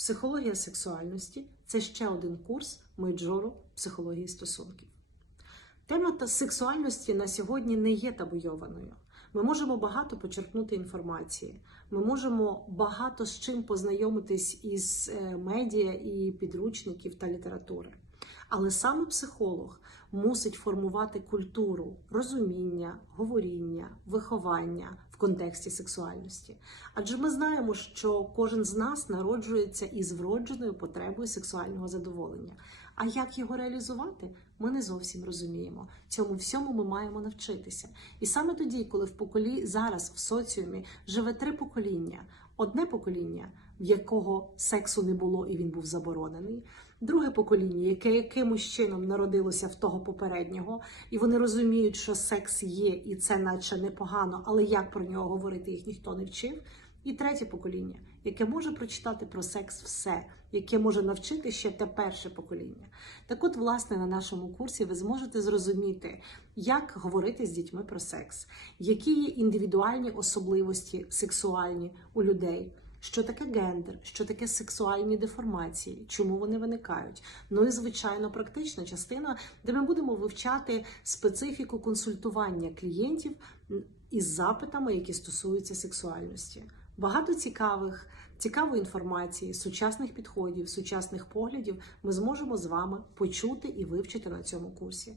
Психологія сексуальності це ще один курс мейджору психології стосунків. Тема та сексуальності на сьогодні не є табуйованою. Ми можемо багато почерпнути інформації. Ми можемо багато з чим познайомитись із е, медіа і підручників та літератури. Але саме психолог мусить формувати культуру розуміння, говоріння, виховання в контексті сексуальності. Адже ми знаємо, що кожен з нас народжується із вродженою потребою сексуального задоволення. А як його реалізувати, ми не зовсім розуміємо. Цьому всьому ми маємо навчитися. І саме тоді, коли в поколі зараз в соціумі живе три покоління: одне покоління, в якого сексу не було і він був заборонений. Друге покоління, яке якимось чином народилося в того попереднього, і вони розуміють, що секс є, і це наче непогано, але як про нього говорити їх ніхто не вчив. І третє покоління, яке може прочитати про секс все, яке може навчити ще те перше покоління. Так от, власне, на нашому курсі ви зможете зрозуміти, як говорити з дітьми про секс, які є індивідуальні особливості сексуальні у людей. Що таке гендер, що таке сексуальні деформації, чому вони виникають? Ну і звичайно, практична частина, де ми будемо вивчати специфіку консультування клієнтів із запитами, які стосуються сексуальності. Багато цікавих, цікавої інформації, сучасних підходів, сучасних поглядів ми зможемо з вами почути і вивчити на цьому курсі.